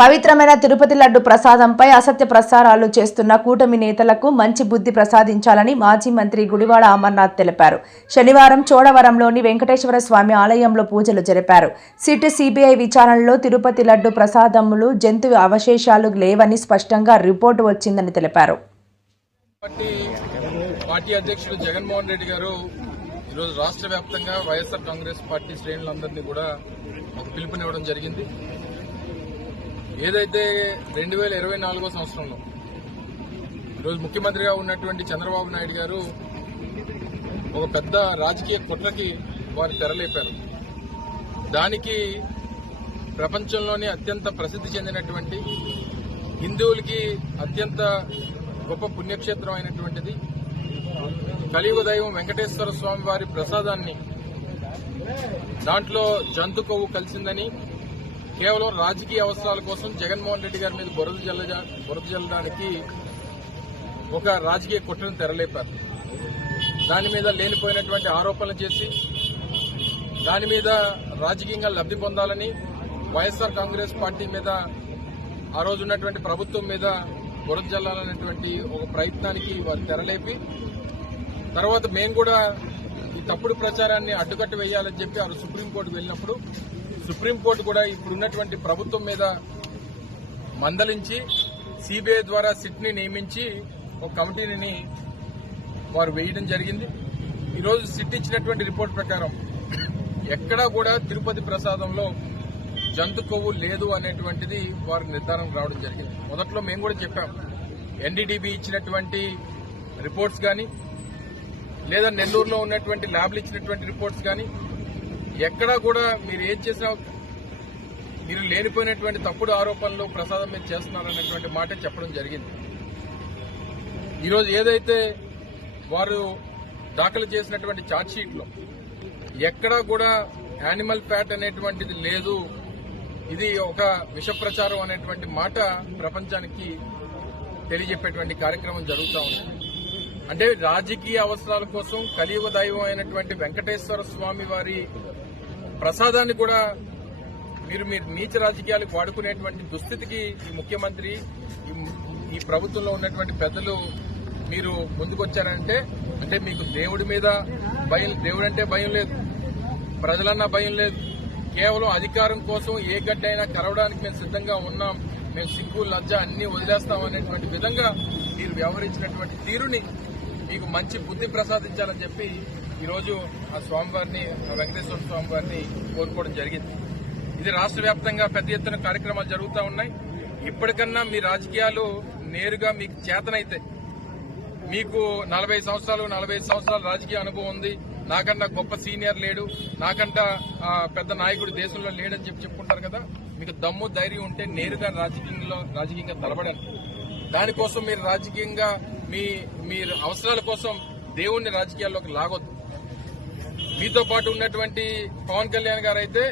పవిత్రమైన తిరుపతి లడ్డు ప్రసాదంపై అసత్య ప్రసారాలు చేస్తున్న కూటమి నేతలకు మంచి బుద్ధి ప్రసాదించాలని మాజీ మంత్రి గుడివాడ అమర్నాథ్ తెలిపారు. శనివారం చోడవరంలోని వెంకటేశ్వర స్వామి ఆలయంలో పూజలు జరిపారు. సిట్ సిబిఐ విచారణలో తిరుపతి లడ్డు ప్రసాదములు జంతు అవశేషాలు లేవని స్పష్టంగా రిపోర్టు వచ్చిందని తెలిపారు. పార్టీ అధ్యక్షులు జగన్మోహన్ రెడ్డి గారు ఈరోజు రాష్ట్ర వ్యాప్తంగా వైఎస్ఆర్ కాంగ్రెస్ పార్టీ శ్రేణులందరినీ కూడా ఒక పిలుపునివ్వడం జరిగింది. ఏదైతే 2024 సంవత్సరంలో ఈరోజు ముఖ్యమంత్రిగా ఉన్నటువంటి చంద్రబాబు నాయుడు గారు ఒక పెద్ద రాజకీయ కుట్రకి వారు తెరలేపారు. దానికి ప్రపంచంలోనే అత్యంత ప్రసిద్ధి చెందినటువంటి హిందువులకి అత్యంత గొప్ప పుణ్యక్షేత్రం అయినటువంటిది కలియుగ దైవం వెంకటేశ్వర స్వామి వారి ప్రసాదాన్ని దాంట్లో జంతు కొవ్వు కలిసిందని కేవలం రాజకీయ అవసరాల కోసం జగన్మోహన్ రెడ్డి గారి మీద బురద జల్లడానికి ఒక రాజకీయ కుట్రను తెరలేపారు. దాని మీద లేనిపోయినటువంటి ఆరోపణలు చేసి దాని మీద రాజకీయంగా లబ్ధి పొందాలని వైఎస్ఆర్ కాంగ్రెస్ పార్టీ మీద ఆ రోజు ఉన్నటువంటి ప్రభుత్వం మీద బురద జల్లాలనేటువంటి ఒక ప్రయత్నానికి వారు తెరలేపి తర్వాత మేము కూడా ఈ తప్పుడు ప్రచారాన్ని అడ్డుకట్ట వేయాలని చెప్పి ఆ రోజు సుప్రీంకోర్టుకు వెళ్ళినప్పుడు సుప్రీంకోర్టు కూడా ఇప్పుడున్నటువంటి ప్రభుత్వం మీద మందలించి సిబిఐ ద్వారా సిట్ని నియమించి ఒక కమిటీని వారు వేయడం జరిగింది. ఈరోజు సిట్ ఇచ్చినటువంటి రిపోర్ట్ ప్రకారం ఎక్కడా కూడా తిరుపతి ప్రసాదంలో జంతు కొవ్వు లేదు అనేటువంటిది వారు నిర్ధారణ రావడం జరిగింది. మొదట్లో మేము కూడా చెప్పాం, ఎన్డీడీబీ ఇచ్చినటువంటి రిపోర్ట్స్ కానీ లేదా నెల్లూరులో ఉన్నటువంటి ల్యాబ్లు ఇచ్చినటువంటి రిపోర్ట్స్ కానీ ఎక్కడా కూడా మీరు ఏం చేసినా మీరు లేనిపోయినటువంటి తప్పుడు ఆరోపణలు ప్రసాదం మీద చేస్తున్నారనేటువంటి మాట చెప్పడం జరిగింది. ఈరోజు ఏదైతే వారు దాఖలు చేసినటువంటి ఛార్జ్షీట్లో ఎక్కడా కూడా యానిమల్ ఫ్యాట్ అనేటువంటిది లేదు, ఇది ఒక విష ప్రచారం అనేటువంటి మాట ప్రపంచానికి తెలియజెప్పేటువంటి కార్యక్రమం జరుగుతూ ఉంది. అంటే రాజకీయ అవసరాల కోసం కలియుగ దైవం అయినటువంటి వెంకటేశ్వర స్వామి వారి ప్రసాదాన్ని కూడా మీరు నీచ రాజకీయాలకు వాడుకునేటువంటి దుస్థితికి ఈ ముఖ్యమంత్రి ఈ ప్రభుత్వంలో ఉన్నటువంటి పెద్దలు మీరు ముందుకొచ్చారంటే అంటే మీకు దేవుడి మీద భయం, దేవుడు అంటే భయం లేదు, ప్రజలన్నా భయం లేదు, కేవలం అధికారం కోసం ఏ గడ్డైనా కలవడానికి మేము సిద్ధంగా ఉన్నాం, మేము సిగ్గు లజ్జ అన్ని వదిలేస్తాం అనేటువంటి విధంగా మీరు వ్యవహరించినటువంటి తీరుని మీకు మంచి బుద్ధి ప్రసాదించాలని చెప్పి ఈరోజు ఆ స్వామివారిని, వెంకటేశ్వర స్వామి వారిని కోరుకోవడం జరిగింది. ఇది రాష్ట్ర వ్యాప్తంగా పెద్ద ఎత్తున కార్యక్రమాలు జరుగుతూ ఉన్నాయి. ఇప్పటికన్నా మీ రాజకీయాలు నేరుగా మీకు చేతనైతే, మీకు 40 సంవత్సరాలు రాజకీయ అనుభవం ఉంది, నాకన్నా గొప్ప సీనియర్ లేడు, నాకంటా పెద్ద నాయకుడు దేశంలో లేడని చెప్పి చెప్పుకుంటారు కదా, మీకు దమ్ము ధైర్యం ఉంటే నేరుగా రాజకీయంగా తలబడండి. దానికోసం మీరు రాజకీయంగా మీరు అవసరాల కోసం దేవుణ్ణి రాజకీయాల్లోకి లాగొద్దు. మీతో పాటు ఉన్నటువంటి పవన్ కళ్యాణ్ గారు అయితే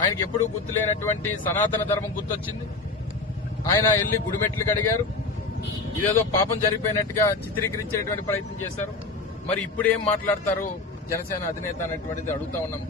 ఆయనకి ఎప్పుడూ గుర్తులేనటువంటి సనాతన ధర్మం గుర్తొచ్చింది. ఆయన వెళ్లి గుడిమెట్లు కడిగారు, ఇదేదో పాపం జరిగిపోయినట్టుగా చిత్రీకరించేటువంటి ప్రయత్నం చేశారు. మరి ఇప్పుడు ఏం మాట్లాడతారు జనసేన అధినేత అనేటువంటిది అడుగుతా ఉన్నాం.